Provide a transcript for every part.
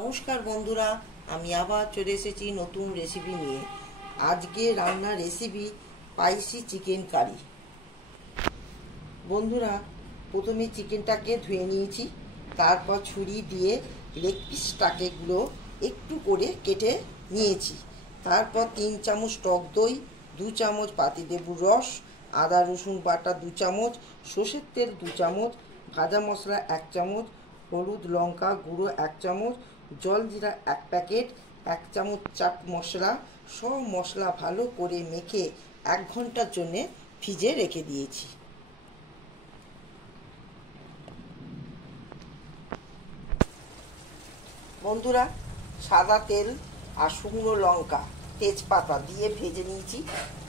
নমস্কার বন্ধুরা, আমি আবার চলে এসেছি নতুন রেসিপি নিয়ে। আজকে রান্নার রেসিপি স্পাইসি চিকেন কারি। বন্ধুরা, প্রথমে চিকেনটাকে ধুয়ে নিয়েছি, তারপর ছুরি দিয়ে লেগ পিসটাকে একটু করে কেটে নিয়েছি। তারপর 3 চামচ টক দই, 2 চামচ পাতিলেবুর রস, আদা রসুন বাটা 2 চামচ, সর্ষের তেল 2 চামচ, ভাজা মশলা 1 চামচ, হলুদ লঙ্কা গুঁড়ো 1 চামচ, জল জিরা 1 প্যাকেট, 1 চামচ চাট মশলা, সব মশলা ভালো করে মেখে 1 ঘন্টার জন্য ফ্রিজে রেখে দিয়েছি। বন্ধুরা, সাদা তেল আর শুকনো লঙ্কা তেজপাতা দিয়ে ভেজে নিয়েছি।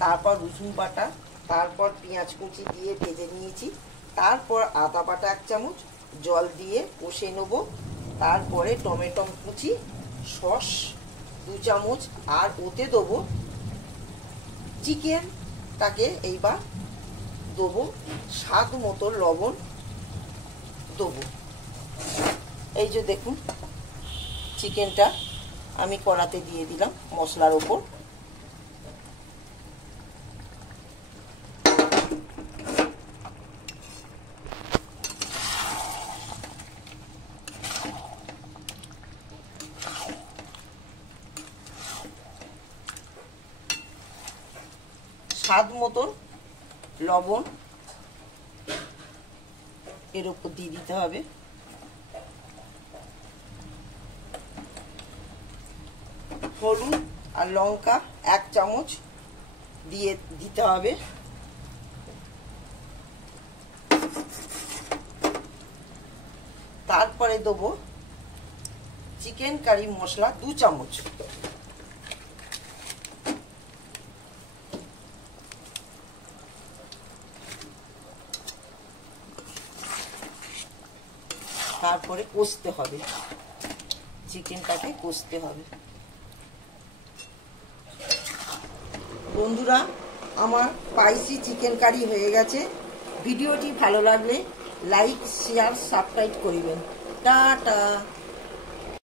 তারপর রসুন বাটা, তারপর পেঁয়াজ কুচি দিয়ে ভেজে নিয়েছি। তারপর আদা বাটা 1 চামচ, জল দিয়ে কষে নেব। তারপরে টমেটো কুচি, সস 2 চামচ, আর ওতে দেবো চিকেনটাকে। এইবার দেবো স্বাদ মতো লবণ দেবো। এই যে দেখুন, চিকেনটা আমি কড়াতে দিয়ে দিলাম মশলার ওপর। স্বাদ মতো লবণ এর উপর দিয়ে দিতে হবে। হলুদ আর লঙ্কা 1 চামচ দিয়ে দিতে হবে। তারপরে দেবো চিকেন কারি মশলা 2 চামচ। তারপরে কষতে হবে, চিকেনটাকে কষতে হবে। বন্ধুরা, আমার স্পাইসি চিকেন কারি হয়ে গেছে। ভিডিওটি ভালো লাগলে লাইক শেয়ার সাবস্ক্রাইব করিবেন। টাটা।